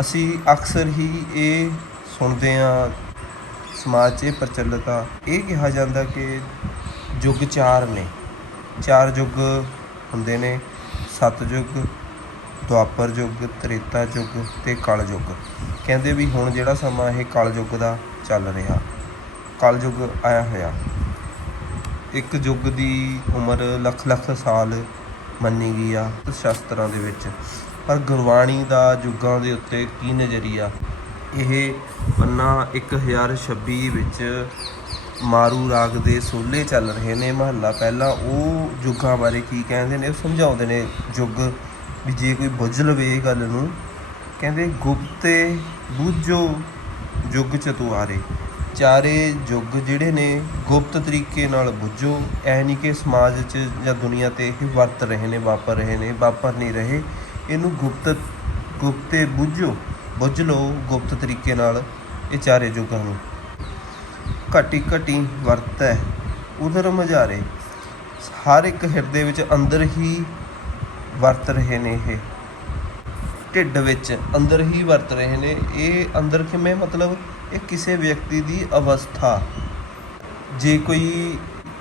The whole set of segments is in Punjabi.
ਅਸੀਂ ਅਕਸਰ ਹੀ ਇਹ ਸੁਣਦੇ ਹਾਂ ਸਮਾਜ 'ਚ ਇਹ ਪ੍ਰਚਲਿਤ ਆ। ਇਹ ਕਿਹਾ ਜਾਂਦਾ ਕਿ ਯੁੱਗ ਚਾਰ ਨੇ। ਚਾਰ ਯੁੱਗ ਹੁੰਦੇ ਨੇ। ਸਤਯੁੱਗ ਦੁਆਪਰ ਯੁੱਗ ਤ੍ਰੇਤਾ ਯੁੱਗ ਤੇ ਕਲ ਯੁੱਗ ਕਹਿੰਦੇ ਵੀ ਹੁਣ ਜਿਹੜਾ ਸਮਾਂ ਇਹ ਕਲ ਯੁੱਗ ਦਾ ਚੱਲ ਰਿਹਾ, ਕਲ ਯੁੱਗ ਆਇਆ ਹੋਇਆ। ਇੱਕ ਯੁੱਗ ਦੀ ਉਮਰ ਲੱਖ ਲੱਖ ਸਾਲ ਮੰਨੀ ਗਈ ਆ ਸ਼ਾਸਤਰਾਂ ਦੇ ਵਿੱਚ। ਪਰ ਗੁਰਬਾਣੀ ਦਾ ਯੁੱਗਾਂ ਦੇ ਉੱਤੇ ਕੀ ਨਜ਼ਰੀਆ? ਇਹ ਪੰਨਾ 1026 ਵਿੱਚ ਮਾਰੂ ਰਾਗ ਦੇ ਸੋਲੇ ਚੱਲ ਰਹੇ ਨੇ। ਮਹੱਲਾ ਪਹਿਲਾ ਉਹ ਯੁੱਗਾਂ ਬਾਰੇ ਕੀ ਕਹਿੰਦੇ ਨੇ, ਉਹ ਸਮਝਾਉਂਦੇ ਨੇ ਯੁੱਗ ਵੀ ਜੇ ਕੋਈ ਬੁੱਝ ਲਵੇ ਇਹ ਗੱਲ ਨੂੰ, ਕਹਿੰਦੇ ਗੁਪਤੇ ਬੁੱਝੋ ਯੁੱਗ ਚਤੁਆਰੇ। ਚਾਰੇ ਯੁੱਗ ਜਿਹੜੇ ਨੇ, ਗੁਪਤ ਤਰੀਕੇ ਨਾਲ ਬੁੱਝੋ। ਐ ਨਹੀਂ ਕਿ ਸਮਾਜ 'ਚ ਜਾਂ ਦੁਨੀਆ ਤੇ ਇਹ ਵਰਤ ਰਹੇ ਨੇ, ਵਾਪਰ ਰਹੇ ਨੇ, ਵਾਪਰ ਨਹੀਂ ਰਹੇ। ਇਹਨੂੰ ਗੁਪਤ, ਗੁਪਤੇ ਬੁੱਝੋ, ਬੁੱਝ ਲਓ ਗੁਪਤ ਤਰੀਕੇ ਨਾਲ, ਇਹ ਚਾਰੇ ਯੁੱਗਾਂ ਨੂੰ। ਘਟੀ ਘਟੀ ਵਰਤੈ, ਉਧਰ ਮਝਾਰੇ। ਹਰ ਇੱਕ ਹਿਰਦੇ ਵਿੱਚ ਅੰਦਰ ਹੀ ਵਰਤ ਰਹੇ ਨੇ ਇਹ। ਢਿੱਡ ਵਿੱਚ ਅੰਦਰ ਹੀ ਵਰਤ ਰਹੇ ਨੇ। ਇਹ ਅੰਦਰ ਕਿਵੇਂ? ਮਤਲਬ ਇਹ ਕਿਸੇ ਵਿਅਕਤੀ ਦੀ ਅਵਸਥਾ। ਜੇ ਕੋਈ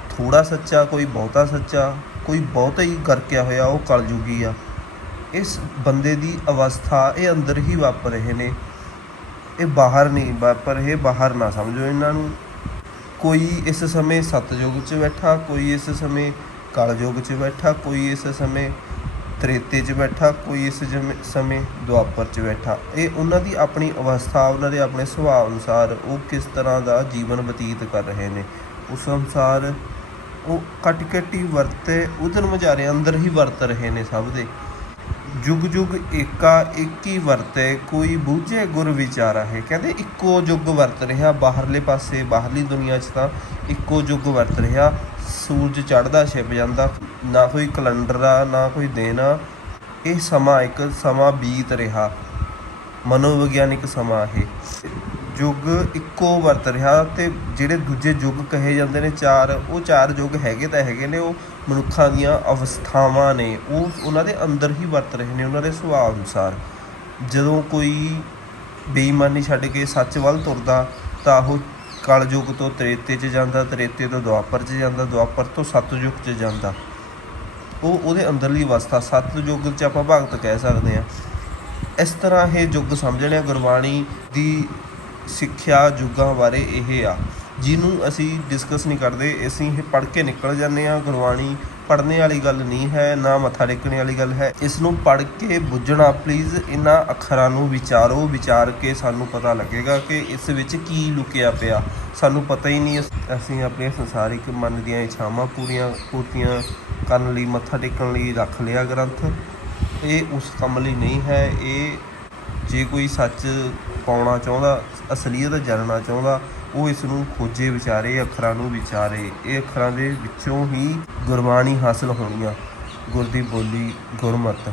ਥੋੜਾ ਸੱਚਾ, ਕੋਈ ਬਹੁਤਾ ਸੱਚਾ, ਕੋਈ ਬਹੁਤਾ ਹੀ ਗਰਕਿਆ ਹੋਇਆ, ਉਹ ਕਲਯੁਗੀ ਆ। ਇਸ ਬੰਦੇ ਦੀ ਅਵਸਥਾ ਇਹ ਅੰਦਰ ਹੀ ਵਾਪਰ ਰਹੇ ਨੇ। ਇਹ ਬਾਹਰ ਨਹੀਂ ਵਾਪਰ ਇਹ ਬਾਹਰ ਨਾ ਸਮਝੋ ਇਹਨਾਂ ਨੂੰ। ਕੋਈ ਇਸ ਸਮੇਂ ਸਤਜੁਗ 'ਚ ਬੈਠਾ, ਕੋਈ ਇਸ ਸਮੇਂ ਕਲਯੁਗ 'ਚ ਬੈਠਾ, ਕੋਈ ਇਸ ਸਮੇਂ ਤ੍ਰੇਤੇ 'ਚ ਬੈਠਾ, ਕੋਈ ਇਸ ਜਮੇ- ਸਮੇਂ ਦੁਆਪਰ 'ਚ ਬੈਠਾ। ਇਹ ਉਹਨਾਂ ਦੀ ਆਪਣੀ ਅਵਸਥਾ, ਉਹਨਾਂ ਦੇ ਆਪਣੇ ਸੁਭਾਅ ਅਨੁਸਾਰ ਉਹ ਕਿਸ ਤਰ੍ਹਾਂ ਦਾ ਜੀਵਨ ਬਤੀਤ ਕਰ ਰਹੇ ਨੇ। ਉਸ ਅਨੁਸਾਰ ਉਹ ਕੱਟ ਕੱਟੀ ਵਰਤੇ ਉਧਰ ਮਝਾਰੇ ਅੰਦਰ ਹੀ ਵਰਤ ਰਹੇ ਨੇ ਸਭ ਦੇ। ਜੁਗ ਜੁਗ ਏਕਾ ਇੱਕ ਹੀ ਵਰਤੈ, ਕੋਈ ਬੂਝੇ ਗੁਰ ਵਿਚਾਰਾ ਹੈ। ਕਹਿੰਦੇ ਇੱਕੋ ਯੁੱਗ ਵਰਤ ਰਿਹਾ ਬਾਹਰਲੇ ਪਾਸੇ, ਬਾਹਰਲੀ ਦੁਨੀਆ 'ਚ ਤਾਂ ਇੱਕੋ ਯੁੱਗ ਵਰਤ ਰਿਹਾ। ਸੂਰਜ ਚੜ੍ਹਦਾ, ਛਿਪ ਜਾਂਦਾ, ਨਾ ਕੋਈ ਕੈਲੰਡਰ ਆ ਨਾ ਕੋਈ ਦਿਨ ਆ ਇਹ ਸਮਾਂ ਇੱਕ ਸਮਾਂ ਬੀਤ ਰਿਹਾ। ਮਨੋਵਿਗਿਆਨਿਕ ਸਮਾਂ ਇਹ। ਯੁੱਗ ਇੱਕੋ ਵਰਤ ਰਿਹਾ ਤੇ ਜਿਹੜੇ ਦੂਜੇ ਯੁੱਗ ਕਹੇ ਜਾਂਦੇ ਨੇ ਚਾਰ, ਉਹ ਚਾਰ ਯੁੱਗ ਹੈਗੇ ਤਾਂ ਹੈਗੇ ਨੇ, ਉਹ ਮਨੁੱਖਾਂ ਦੀਆਂ ਅਵਸਥਾਵਾਂ ਨੇ, ਉਹ ਉਹਨਾਂ ਦੇ ਅੰਦਰ ਹੀ ਵਰਤ ਰਹੇ ਨੇ, ਉਹਨਾਂ ਦੇ ਸੁਭਾਅ ਅਨੁਸਾਰ। ਜਦੋਂ ਕੋਈ ਬੇਈਮਾਨੀ ਛੱਡ ਕੇ ਸੱਚ ਵੱਲ ਤੁਰਦਾ, ਤਾਂ ਉਹ ਕਲਯੁੱਗ ਤੋਂ ਤ੍ਰੇਤੇ 'ਚ ਜਾਂਦਾ, ਤ੍ਰੇਤੇ ਤੋਂ ਦੁਆਪਰ 'ਚ ਜਾਂਦਾ, ਦੁਆਪਰ ਤੋਂ ਸਤਯੁੱਗ 'ਚ ਜਾਂਦਾ। ਉਹ ਉਹਦੇ ਅੰਦਰਲੀ ਅਵਸਥਾ, ਸਤਯੁੱਗ 'ਚ ਆਪਾਂ ਭਗਤ ਕਹਿ ਸਕਦੇ ਹਾਂ। ਇਸ ਤਰ੍ਹਾਂ ਇਹ ਯੁੱਗ ਸਮਝਣਿਆ ਗੁਰਬਾਣੀ ਦੀ ਸਿੱਖਿਆ ਯੁੱਗਾਂ ਬਾਰੇ ਇਹ ਆ, ਜਿਹਨੂੰ ਅਸੀਂ ਡਿਸਕਸ ਨਹੀਂ ਕਰਦੇ, ਅਸੀਂ ਇਹ ਪੜ੍ਹ ਕੇ ਨਿਕਲ ਜਾਂਦੇ ਆ ਗੁਰਬਾਣੀ ਪੜ੍ਹਨੇ ਵਾਲੀ ਗੱਲ ਨਹੀਂ ਹੈ, ਨਾ ਮੱਥਾ ਟੇਕਣੇ ਵਾਲੀ ਗੱਲ ਹੈ। ਇਸ ਨੂੰ ਪੜ੍ਹ ਕੇ ਬੁੱਝਣਾ ਪਲੀਜ਼ ਇਹਨਾਂ ਅੱਖਰਾਂ ਨੂੰ ਵਿਚਾਰੋ, ਵਿਚਾਰ ਕੇ ਸਾਨੂੰ ਪਤਾ ਲੱਗੇਗਾ ਕਿ ਇਸ ਵਿੱਚ ਕੀ ਲੁਕਿਆ ਪਿਆ। ਸਾਨੂੰ ਪਤਾ ਹੀ ਨਹੀਂ, ਅਸੀਂ ਆਪਣੇ ਸੰਸਾਰਿਕ ਮਨ ਦੀਆਂ ਇੱਛਾਵਾਂ ਪੂਰੀਆਂ ਪੂਰਤੀਆਂ ਕਰਨ ਲਈ, ਮੱਥਾ ਟੇਕਣ ਲਈ ਰੱਖ ਲਿਆ ਗ੍ਰੰਥ। ਇਹ ਉਸ ਕੰਮ ਲਈ ਨਹੀਂ ਹੈ, ਇਹ ਜੇ ਕੋਈ ਸੱਚ ਪਾਉਣਾ ਚਾਹੁੰਦਾ, ਅਸਲੀਅਤ ਜਾਣਨਾ ਚਾਹੁੰਦਾ, ਉਹ ਇਸ ਨੂੰ ਖੋਜੇ ਵਿਚਾਰੇ, ਅੱਖਰਾਂ ਨੂੰ ਵਿਚਾਰੇ। ਇਹ ਅੱਖਰਾਂ ਦੇ ਵਿੱਚੋਂ ਹੀ ਗੁਰਬਾਣੀ ਹਾਸਲ ਹੋਣੀ ਆ। ਗੁਰ ਦੀ ਬੋਲੀ ਗੁਰਮਤ।